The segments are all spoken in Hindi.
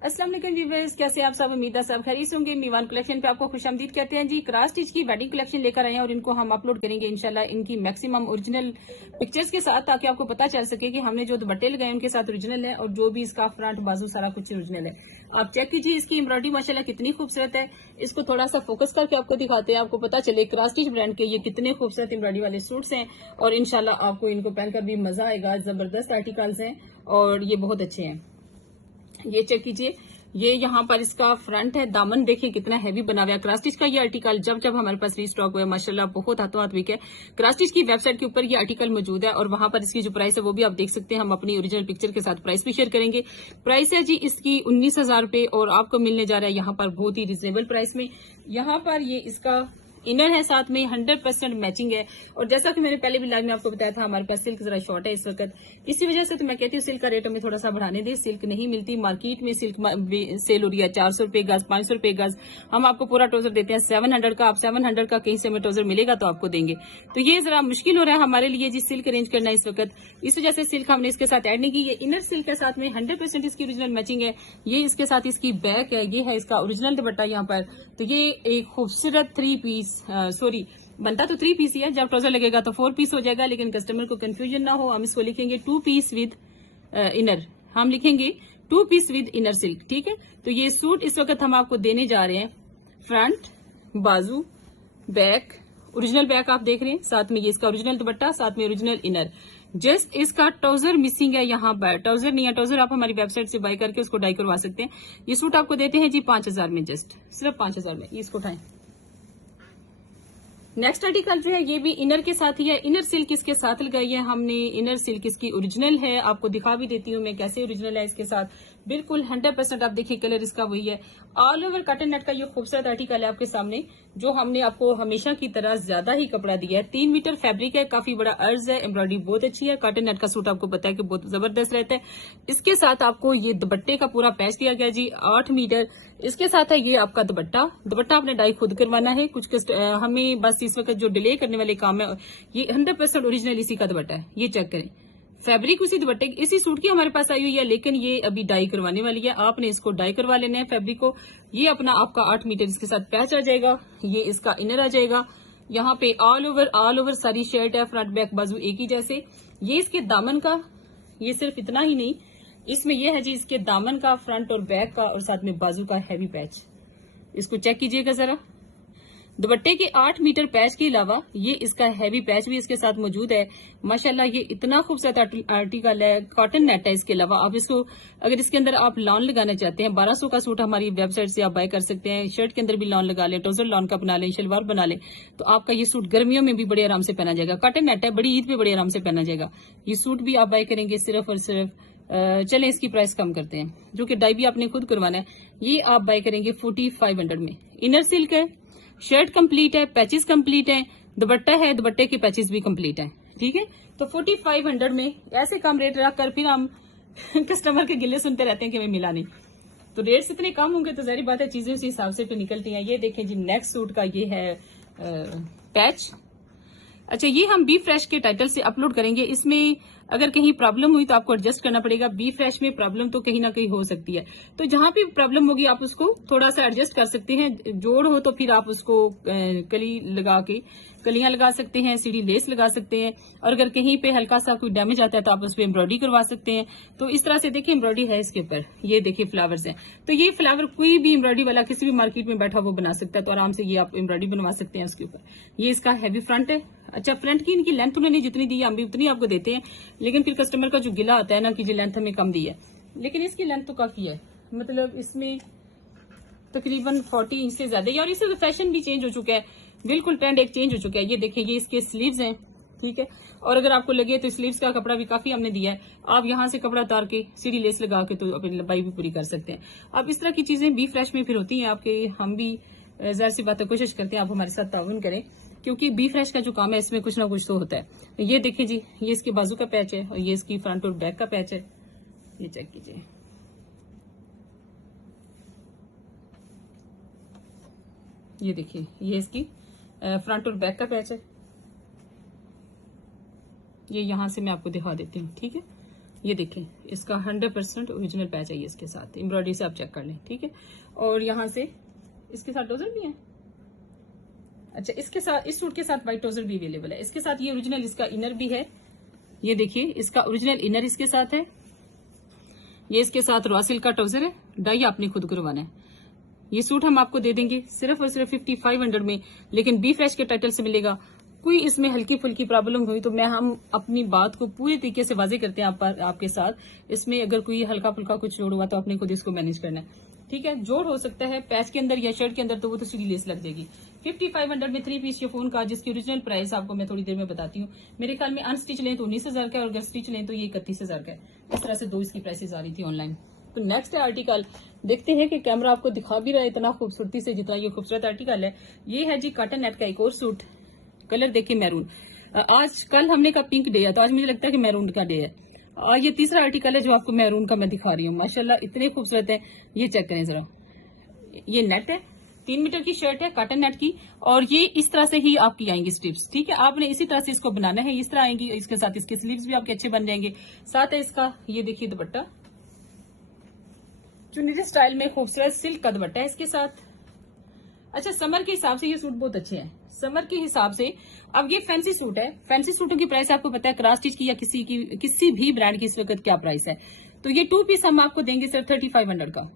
अस्सलाम वालेकुम व्यूअर्स, कैसे आप सब? उम्मीद है सब खैरियत से होंगे। मीवान कलेक्शन पे आपको खुशामदीद कहते हैं जी। क्रॉस स्टिच की वेडिंग कलेक्शन लेकर आए हैं और इनको हम अपलोड करेंगे इंशाल्लाह इनकी मैक्सिमम ओरिजिनल पिक्चर्स के साथ, ताकि आपको पता चल सके कि हमने जो दुपट्टे लगाए उनके साथ ओरिजिनल है और जो भी इसका फ्रंट बाजू सारा कुछ ओरिजिनल है। आप चेक कीजिए इसकी एम्ब्रॉयडरी माशाल्लाह कितनी खूबसूरत है। इसको थोड़ा सा फोकस करके आपको दिखाते हैं, आपको पता चले क्रॉस स्टिच ब्रांड के ये कितने खूबसूरत एम्ब्रॉयडरी वाले सूट्स हैं और इंशाल्लाह आपको इनको पहनकर भी मजा आएगा। जबरदस्त आर्टिकल्स हैं और ये बहुत अच्छे हैं। ये चेक कीजिए, ये यहाँ पर इसका फ्रंट है। दामन देखिए कितना हैवी बना हुआ है। क्रॉस स्टिच का ये आर्टिकल जब जब हमारे पास रीस्टॉक हुआ है माशाल्लाह बहुत हाथों हाथ बिक है। क्रॉस स्टिच की वेबसाइट के ऊपर ये आर्टिकल मौजूद है और वहां पर इसकी जो प्राइस है वो भी आप देख सकते हैं। हम अपनी ओरिजिनल पिक्चर के साथ प्राइस भी शेयर करेंगे। प्राइस है जी इसकी 19,000 रुपए और आपको मिलने जा रहा है यहाँ पर बहुत ही रिजनेबल प्राइस में। यहाँ पर ये इसका इनर है, साथ में 100% मैचिंग है। और जैसा कि मैंने पहले भी लाइव में आपको बताया था, हमारे पास सिल्क जरा शॉर्ट है इस वक्त, इसी वजह से तो मैं कहती हूँ सिल्क का रेट हमें थोड़ा सा बढ़ाने दे। सिल्क नहीं मिलती मार्केट में, सिल्क सेल हो रही है 400 रुपए गज, 500 रुपए गज। हम आपको पूरा ट्राउजर देते हैं 700 का। आप 700 का कहीं से हमें ट्राउजर मिलेगा तो आपको देंगे, तो ये जरा मुश्किल हो रहा है हमारे लिए जी सिल्क अरेंज करना इस वक्त। इस वजह से सिल्क हमने इसके साथ ऐड नहीं की। ये इनर सिल्क के साथ में 100% इसकी ओरिजिनल मैचिंग है। ये इसके साथ इसकी बैक है, ये है इसका ओरिजिनल दुपट्टा यहाँ पर। तो ये एक खूबसूरत 3 पीस बनता तो 3 पीस ही है, जब ट्राउजर लगेगा तो 4 पीस हो जाएगा, लेकिन कस्टमर को कंफ्यूजन ना हो, हम इसको लिखेंगे 2 पीस विद इनर। हम लिखेंगे 2 पीस विद इनर सिल्क, ठीक है। तो ये सूट इस वक्त हम आपको देने जा रहे हैं फ्रंट, बाजू, बैक, ओरिजिनल बैक आप देख रहे हैं, साथ में ये इसका ओरिजिनल दुपट्टा, साथ में ओरिजिनल इनर। जस्ट इसका ट्राउजर मिसिंग है यहाँ पर, ट्राउजर नहीं है। ट्राउजर आप हमारी वेबसाइट से बाय करके उसको डाई करवा सकते हैं। ये सूट आपको देते हैं जी 5,000 में, जस्ट सिर्फ 5,000 में। इसको उठाएं। नेक्स्ट आर्टिकल जो है ये भी इनर के साथ ही है। इनर सिल्क इसके साथ लगाई है हमने। इनर सिल्क इसकी ओरिजिनल है, आपको दिखा भी देती हूँ मैं कैसे ओरिजिनल है इसके साथ। बिल्कुल 100% आप देखिए कलर इसका वही है। ऑल ओवर कॉटन नेट का ये खूबसूरत आर्टिकल है आपके सामने, जो हमने आपको हमेशा की तरह ज्यादा ही कपड़ा दिया है। 3 मीटर फैब्रिक है, काफी बड़ा अर्ज है, एम्ब्रॉयडरी बहुत अच्छी है। कॉटन नेट का सूट आपको पता है कि बहुत जबरदस्त रहता है। इसके साथ आपको ये दुपट्टे का पूरा पैच दिया गया जी 8 मीटर। इसके साथ है ये आपका दुपट्टा। दुपट्टा आपने डाई खुद करवाना है। कुछ हमें बस इस वक्त जो डिले करने वाले काम है, ये 100% ओरिजिनल इसी का दुपट्टा है। ये चेक करें, फैब्रिक उसी दुपट्टे इसी सूट की हमारे पास आई हुई है, लेकिन ये अभी डाई करवाने वाली है। आपने इसको डाई करवा लेना है फैब्रिक को। ये अपना आपका 8 मीटर इसके साथ पैच आ जाएगा। ये इसका इनर आ जाएगा। यहाँ पे ऑल ओवर सारी शर्ट है, फ्रंट बैक बाजू एक ही जैसे। ये इसके दामन का, ये सिर्फ इतना ही नहीं, इसमें ये है जी इसके दामन का, फ्रंट और बैक का और साथ में बाजू का हैवी पैच। इसको चेक कीजिएगा जरा। दुपट्टे के 8 मीटर पैच के अलावा ये इसका हैवी पैच भी इसके साथ मौजूद है। माशाल्लाह ये इतना खूबसूरत आर्टिकल है। कॉटन नेट है इसके अलावा। आप इसको अगर इसके अंदर आप लॉन लगाना चाहते हैं, 1200 का सूट हमारी वेबसाइट से आप बाय कर सकते हैं। शर्ट के अंदर भी लॉन लगा लें, ट्राउजर लॉन का बना लें, शलवार बना लें, तो आपका ये सूट गर्मियों में भी बड़े आराम से पहना जाएगा। कॉटन नेट है, बड़ी ईद पे बड़े आराम से पहना जाएगा। ये सूट भी आप बाय करेंगे सिर्फ और सिर्फ चलें इसकी प्राइस कम करते हैं, जो कि डाई भी आपने खुद करवाना है। ये आप बाय करेंगे 4500 में। इनर सिल्क है, शर्ट कंप्लीट है, पैचेस कंप्लीट है, दुपट्टा है, दुपट्टे के पैचेस भी कंप्लीट है, ठीक है। तो 4500 में ऐसे कम रेट रखकर फिर हम कस्टमर के गिले सुनते रहते हैं कि हमें मिला नहीं। तो रेट्स इतने कम होंगे तो जाहिर बात है चीजें उसी हिसाब से तो निकलती हैं। ये देखें जी नेक्स्ट सूट का ये है पैच। अच्छा, ये हम बी फ्रेश के टाइटल से अपलोड करेंगे। इसमें अगर कहीं प्रॉब्लम हुई तो आपको एडजस्ट करना पड़ेगा। बी फ्रेश में प्रॉब्लम तो कहीं ना कहीं हो सकती है, तो जहां भी प्रॉब्लम होगी आप उसको थोड़ा सा एडजस्ट कर सकते हैं। जोड़ हो तो फिर आप उसको कली लगा के कलियां लगा सकते हैं, सीढ़ी लेस लगा सकते हैं, और अगर कहीं पे हल्का सा कोई डैमेज आता है तो आप उस पर एम्ब्रॉयडरी करवा सकते हैं। तो इस तरह से देखिए एम्ब्रॉयडरी है इसके ऊपर। ये देखिए फ्लावर्स हैं, तो ये फ्लावर कोई भी एम्ब्रॉयडरी वाला किसी भी मार्केट में बैठा वो बना सकता है, तो आराम से ये आप एम्ब्रॉयडरी बनवा सकते हैं उसके ऊपर। ये इसका हैवी फ्रंट है। अच्छा, फ्रंट की इनकी लेंथ उन्होंने जितनी दी है हम भी उतनी आपको देते हैं, लेकिन फिर कस्टमर का जो गिला आता है ना कि जो लेंथ हमें कम दी है, लेकिन इसकी लेंथ तो काफी है, मतलब इसमें तकरीबन 40 इंच से ज्यादा है। और इससे फैशन भी चेंज हो चुका है, बिल्कुल ट्रेंड एक चेंज हो चुका है। ये देखिए ये इसके स्लीव्स हैं, ठीक है। और अगर आपको लगे तो स्लीव्स का कपड़ा भी काफी हमने दिया है। आप यहाँ से कपड़ा उतार के सीढ़ी लेस लगा के तो अपनी लंबाई भी पूरी कर सकते हैं। अब इस तरह की चीजें बी फ्रेश में फिर होती हैं आपके। हम भी जाहिर सी बात है कोशिश करते हैं आप हमारे साथ ताउन करें, क्योंकि बी फ्रेश का जो काम है इसमें कुछ ना कुछ तो होता है। ये देखिए जी, ये इसके बाजू का पैच है और ये इसकी फ्रंट और बैक का पैच है। ये चेक कीजिए, ये देखिए ये इसकी फ्रंट और बैक का पैच है। ये यहां से मैं आपको दिखा देती हूँ, ठीक है। ये देखें, इसका 100% ओरिजिनल पैच है ये इसके साथ, एम्ब्रॉयडरी से आप चेक कर लें, ठीक है। और यहाँ से इसके साथ ट्राउजर भी है। अच्छा, इसके साथ, इस सूट के साथ व्हाइट ट्राउजर भी अवेलेबल है। इसके साथ ये ओरिजिनल इसका इनर भी है, ये देखिए इसका ओरिजिनल इनर इसके साथ है। ये इसके साथ रॉ सिल्क का ट्राउजर है, डाई आपने खुद करवाना है। ये सूट हम आपको दे देंगे सिर्फ और सिर्फ 5500 में, लेकिन बी फ्रेश के टाइटल से मिलेगा। कोई इसमें हल्की फुल्की प्रॉब्लम हुई तो हम अपनी बात को पूरी तरीके से वाजे करते हैं आपके साथ। इसमें अगर कोई हल्का फुल्का कुछ जोड़ हुआ तो आपने खुद इसको मैनेज करना है, ठीक है। जोड़ हो सकता है पैच के अंदर या शर्ट के अंदर, तो वो तो सीधी लेस लग जाएगी। 5500 में 3 पीस शिफॉन का, जिसकी ओरिजिनल प्राइस आपको मैं थोड़ी देर में बताती हूँ। मेरे ख्याल में अनस्टिच लें तो 19,000 का है, और अगर स्टिच लें तो ये 31,000 का है। इस तरह से दो इसकी प्राइसेस आ रही थी ऑनलाइन। तो नेक्स्ट है आर्टिकल, देखते हैं कि कैमरा आपको दिखा भी रहा है इतना खूबसूरती से जितना ये खूबसूरत आर्टिकल है। ये है जी कॉटन नेट का एक और सूट, कलर देखिए मैरून। आज कल हमने का पिंक डे है, तो आज मुझे लगता है कि मैरून का डे है। और ये तीसरा आर्टिकल है जो आपको मैरून का मैं दिखा रही हूँ। माशाल्लाह इतने खूबसूरत है, ये चेक करें जरा। ये नेट है, 3 मीटर की शर्ट है कॉटन नेट की, और ये इस तरह से ही आपकी आएंगी स्ट्रिप्स, ठीक है। आपने इसी तरह से इसको बनाना है, इस तरह आएंगी। इसके साथ इसके स्लीव्स भी आपके अच्छे बन जाएंगे। साथ है इसका ये देखिए दुपट्टा, चुनरी स्टाइल में खूबसूरत सिल्क का दुपट्टा है इसके साथ। अच्छा, समर के हिसाब से ये सूट बहुत अच्छे हैं, समर के हिसाब से। अब ये फैंसी सूट है, फैंसी सूटों की प्राइस आपको पता है क्रॉस स्टिच की या किसी भी ब्रांड की इस वक्त क्या प्राइस है। तो ये 2 पीस हम आपको देंगे सिर्फ 3500 का।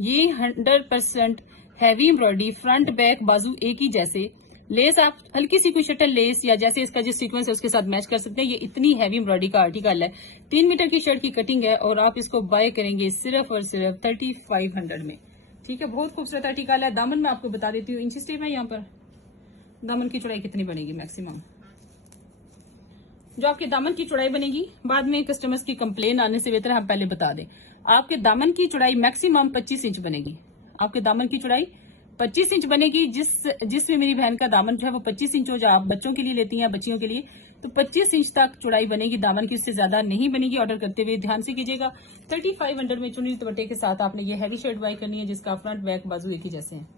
ये 100% हैवी एम्ब्रॉयडरी, फ्रंट बैक बाजू एक ही जैसे। लेस आप हल्की सी कोई शटल लेस या जैसे इसका जो सीक्वेंस है उसके साथ मैच कर सकते हैं। ये इतनी हैवी एम्ब्रॉयडरी का आर्टिकल है, 3 मीटर की शर्ट की कटिंग है, और आप इसको बाय करेंगे सिर्फ और सिर्फ 3500 में, ठीक है। बहुत खूबसूरत आर्टिकल है। दामन मैं आपको बता देती हूँ, इंच टेप है यहाँ पर। दामन की चौड़ाई कितनी बनेगी मैक्सिमम, जो आपके दामन की चौड़ाई बनेगी, बाद में कस्टमर्स की कंप्लेन आने से बेहतर हम पहले बता दें। आपके दामन की चौड़ाई मैक्सिमम 25 इंच बनेगी। आपके दामन की चौड़ाई 25 इंच बनेगी। जिसमें मेरी बहन का दामन जो है वो 25 इंच हो, जो आप बच्चों के लिए लेती हैं, बच्चियों के लिए, तो 25 इंच तक चौड़ाई बनेगी दामन की, उससे ज्यादा नहीं बनेगी। ऑर्डर करते हुए ध्यान से कीजिएगा। 3500 में चुनरी दुपट्टे के साथ आपने ये हैवी शर्ट बाय करनी है, जिसका फ्रंट बैक बाजू एक ही जैसे हैं।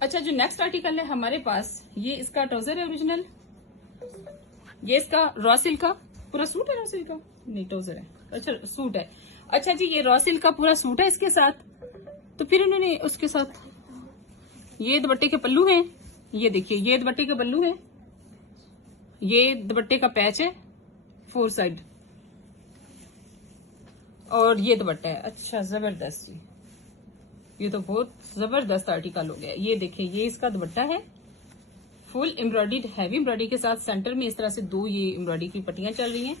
अच्छा, जो नेक्स्ट आर्टिकल है हमारे पास, ये इसका ट्राउजर है ओरिजिनल। ये इसका रॉ सिल्क का पूरा सूट है, रॉ सिल्क का नहीं ट्राउजर है, अच्छा सूट है। अच्छा जी, ये रॉ सिल्क का पूरा सूट है इसके साथ। तो फिर उन्होंने उसके साथ ये दुपट्टे के पल्लू हैं, ये देखिए ये दुपट्टे के पल्लू हैं, ये दुपट्टे का पैच है 4 साइड, और ये दुपट्टा है। अच्छा जबरदस्त जी, ये तो बहुत जबरदस्त आर्टिकल हो गया। ये देखिए ये इसका दुपट्टा है, फुल एम्ब्रॉयडरी हैवी एम्ब्रॉयडरी के साथ। सेंटर में इस तरह से 2 ये एम्ब्रॉयडरी की पट्टियां चल रही हैं।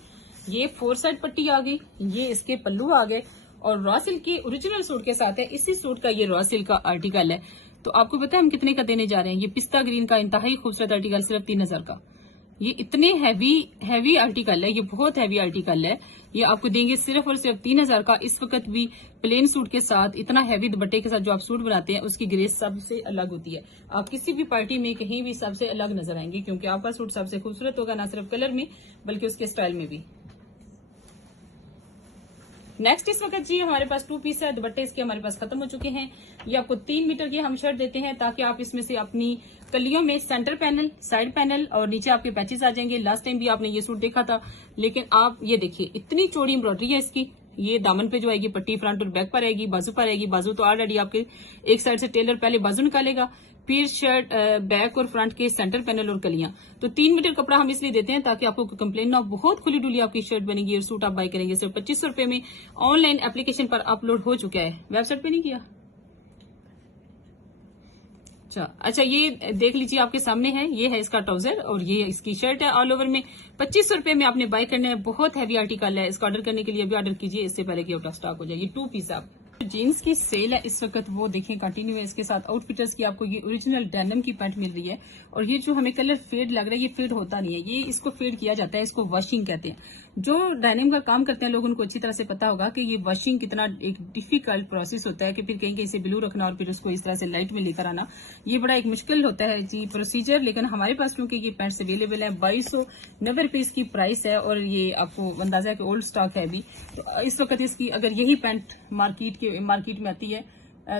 ये 4 साइड पट्टी आ गई, ये इसके पल्लू आ गए, और रॉ सिल्क के ओरिजिनल सूट के साथ है। इसी सूट का ये रॉ सिल्क का आर्टिकल है। तो आपको पता है हम कितने का देने जा रहे हैं? ये पिस्ता ग्रीन का इंतहाई खूबसूरत आर्टिकल सिर्फ 3000 का। ये इतने हैवी आर्टिकल है, ये बहुत हैवी आर्टिकल है। ये आपको देंगे सिर्फ और सिर्फ 3000 का। इस वक्त भी प्लेन सूट के साथ, इतना हैवी दुपट्टे के साथ जो आप सूट बनाते हैं, उसकी ग्रेस सबसे अलग होती है। आप किसी भी पार्टी में कहीं भी सबसे अलग नजर आएंगे, क्योंकि आपका सूट सबसे खूबसूरत होगा, ना सिर्फ कलर में बल्कि उसके स्टाइल में भी। नेक्स्ट इस वक्त जी हमारे पास 2 पीस है। दुपट्टे इसके हमारे पास खत्म हो चुके हैं। ये आपको 3 मीटर की हम शर्ट देते हैं, ताकि आप इसमें से अपनी कलियों में सेंटर पैनल, साइड पैनल और नीचे आपके पैचेस आ जाएंगे। लास्ट टाइम भी आपने ये सूट देखा था, लेकिन आप ये देखिए इतनी चौड़ी एम्ब्रॉयडरी है इसकी। ये दामन पे जो आएगी पट्टी फ्रंट और बैक पर आएगी, बाजू पर आएगी। बाजू तो ऑलरेडी आपके एक साइड से टेलर पहले बाजू निकालेगा, फिर शर्ट बैक और फ्रंट के सेंटर पैनल और कलियां। तो 3 मीटर कपड़ा हम इसलिए देते हैं ताकि आपको कंप्लेन ना हो। बहुत खुली डुली आपकी शर्ट बनेगी और सूट आप बाय करेंगे सिर्फ 2500 रुपए में। ऑनलाइन एप्लीकेशन पर अपलोड हो चुका है, वेबसाइट पे नहीं किया। अच्छा ये देख लीजिए आपके सामने है, ये है इसका ट्राउजर और ये इसकी शर्ट है। ऑल ओवर में 2500 रुपए में आपने बाय करना है। बहुत हैवी आर्टिकल है। इसका ऑर्डर करने के लिए अभी ऑर्डर कीजिए, इससे पहले कि आउट ऑफ स्टॉक हो जाए। ये 2 पीस आप जीन्स की सेल है इस वक्त, वो देखें कंटिन्यू है। इसके साथ आउटफिटर्स की आपको ये ओरिजिनल डेनिम की पैंट मिल रही है। और ये जो हमें कलर फेड लग रहा है, ये फेड होता नहीं है, ये इसको फेड किया जाता है, इसको वॉशिंग कहते हैं। जो डेनिम का काम करते हैं लोग, उनको अच्छी तरह से पता होगा कि ये वॉशिंग कितना एक डिफिकल्ट प्रोसेस होता है, कि फिर कहीं इसे ब्लू रखना और फिर उसको इस तरह से लाइट में लेकर आना, ये बड़ा एक मुश्किल होता है जी प्रोसीजर। लेकिन हमारे पास क्योंकि ये पैंट्स अवेलेबल है, 2290 रुपए इसकी प्राइस है, और ये आपको अंदाजा है कि ओल्ड स्टॉक है अभी। तो इस वक्त इसकी अगर यही पैंट मार्केट में आती है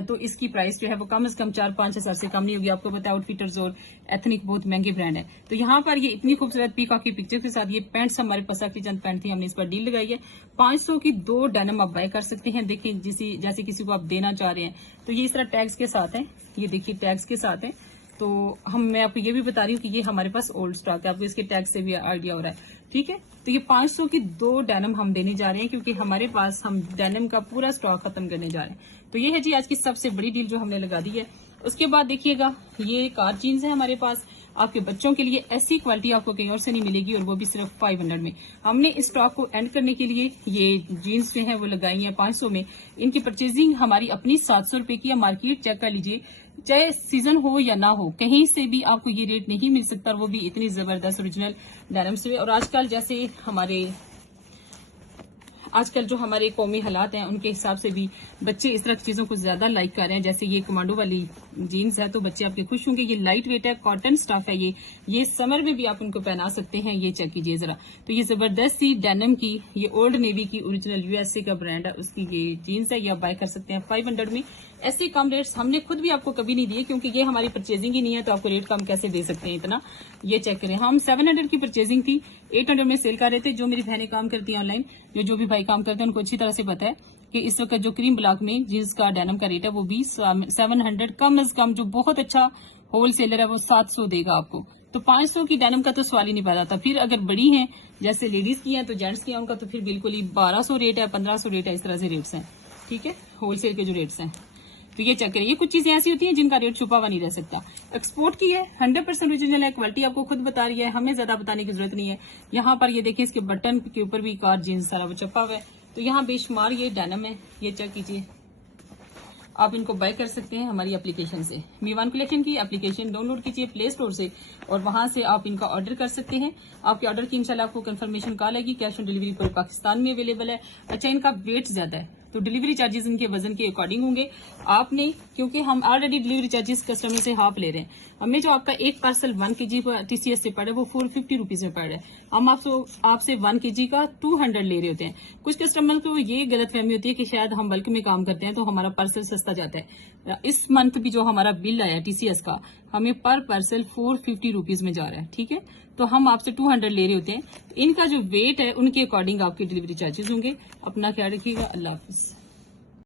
तो इसकी प्राइस जो है वो कम से कम 4-5 हजार से कम नहीं होगी। आपको पता है आउटफिटर्स और एथनिक बहुत महंगे ब्रांड है। तो यहाँ पर ये इतनी खूबसूरत पीकॉक की पिक्चर के साथ ये पैंट्स हमारे पास आखिरी चंद पैंट थी, हमने इस पर डील लगाई है। 500 की 2 डेनिम आप बाय कर सकते हैं। देखिए जैसे किसी को आप देना चाह रहे हैं तो ये इस तरह टैग्स के साथ है, ये देखिए टैग्स के साथ है। तो मैं आपको ये भी बता रही हूँ कि ये हमारे पास ओल्ड स्टॉक है, आपको इसके टैग से भी आइडिया हो रहा है, ठीक है। तो ये 500 की 2 डेनिम हम देने जा रहे हैं क्योंकि हमारे पास हम डेनिम का पूरा स्टॉक खत्म करने जा रहे हैं। तो ये है जी आज की सबसे बड़ी डील जो हमने लगा दी है। उसके बाद देखिएगा ये कार जीन्स है हमारे पास आपके बच्चों के लिए, ऐसी क्वालिटी आपको कहीं और से नहीं मिलेगी और वो भी सिर्फ 500 में। हमने इस स्टॉक को एंड करने के लिए ये जीन्स जो है वो लगाई है 500 में। इनकी परचेजिंग हमारी अपनी 700 रुपए की है। मार्केट चेक कर लीजिए, चाहे सीजन हो या ना हो, कहीं से भी आपको ये रेट नहीं मिल सकता, वो भी इतनी जबरदस्त ओरिजिनल डेनिम से। और आजकल जैसे आजकल जो हमारे कौमी हालात हैं उनके हिसाब से भी बच्चे इस तरह की चीजों को ज्यादा लाइक कर रहे हैं। जैसे ये कमांडो वाली जीन्स है तो बच्चे आपके खुश होंगे। ये लाइट वेट है, कॉटन स्टफ है, ये समर में भी आप उनको पहना सकते हैं। ये चेक कीजिए जरा, तो ये जबरदस्त सी डेनिम की, ये ओल्ड नेवी की ओरिजिनल यूएसए का ब्रांड है, उसकी ये जीन्स है, ये आप बाय कर सकते हैं 500 में। ऐसे कम रेट्स हमने खुद भी आपको कभी नहीं दिए क्योंकि ये हमारी परचेजिंग ही नहीं है, तो आपको रेट कम कैसे दे सकते हैं इतना। ये चेक करें, हम 700 की परचेजिंग थी, 800 में सेल कर रहे थे। जो मेरी बहनें काम करती हैं ऑनलाइन, जो भी भाई काम करते हैं उनको अच्छी तरह से पता है कि इस वक्त जो क्रीम ब्लॉक में जींस का डेनिम का रेट है वो भी 700 कम से कम। जो बहुत अच्छा होलसेलर है वो 700 देगा आपको। तो 500 की डेनिम का तो सवाल ही नहीं पैदा था। फिर अगर बड़ी हैं जैसे लेडीज की हैं तो जेंट्स की हैं उनका तो फिर बिल्कुल ही 1200 रेट है, 1500 रेट है, इस तरह से रेट्स हैं, ठीक है, होलसेल के जो रेट्स हैं। तो ये चेक करिए, ये कुछ चीजें ऐसी होती हैं जिनका रेट छुपा हुआ नहीं रह सकता। एक्सपोर्ट की है, 100% ओरिजिनल है, क्वालिटी आपको खुद बता रही है, हमें ज्यादा बताने की जरूरत नहीं है। यहाँ पर ये देखिए इसके बटन के ऊपर भी कार जीन्स सारा वो छपा हुआ है। तो यहाँ बेशुमार ये डेनिम है, ये चेक कीजिए। आप इनको बाय कर सकते हैं हमारी एप्लीकेशन से। मीवान कलेक्शन की एप्लीकेशन डाउनलोड कीजिए प्ले स्टोर से और वहां से आप इनका ऑर्डर कर सकते हैं। आपके ऑर्डर की इंशाल्लाह आपको कंफर्मेशन कॉल आएगी। कैश ऑन डिलीवरी पूरे पाकिस्तान में अवेलेबल है। अच्छा, इनका वेट ज्यादा है तो डिलीवरी चार्जेस इनके वजन के अकॉर्डिंग होंगे। आपने, क्योंकि हम ऑलरेडी डिलीवरी चार्जेस कस्टमर से हाफ ले रहे हैं, हमें जो आपका एक पार्सल 1 kg टीसीएस से पड़ है वो 450 रुपीज में पड़ है। हम आपसे 1 kg का 200 ले रहे होते हैं। कुछ कस्टमर को ये गलतफहमी होती है कि शायद हम बल्क में काम करते हैं तो हमारा पार्सल सस्ता जाता है। इस मंथ भी जो हमारा बिल आया टीसीएस का, हमें पर पार्सल 450 रुपीज में जा रहा है, ठीक है। तो हम आपसे 200 ले रहे होते हैं। इनका जो वेट है उनके अकॉर्डिंग आपके डिलीवरी चार्जेस होंगे। अपना ख्याल रखिएगा। अल्लाह हाफिज।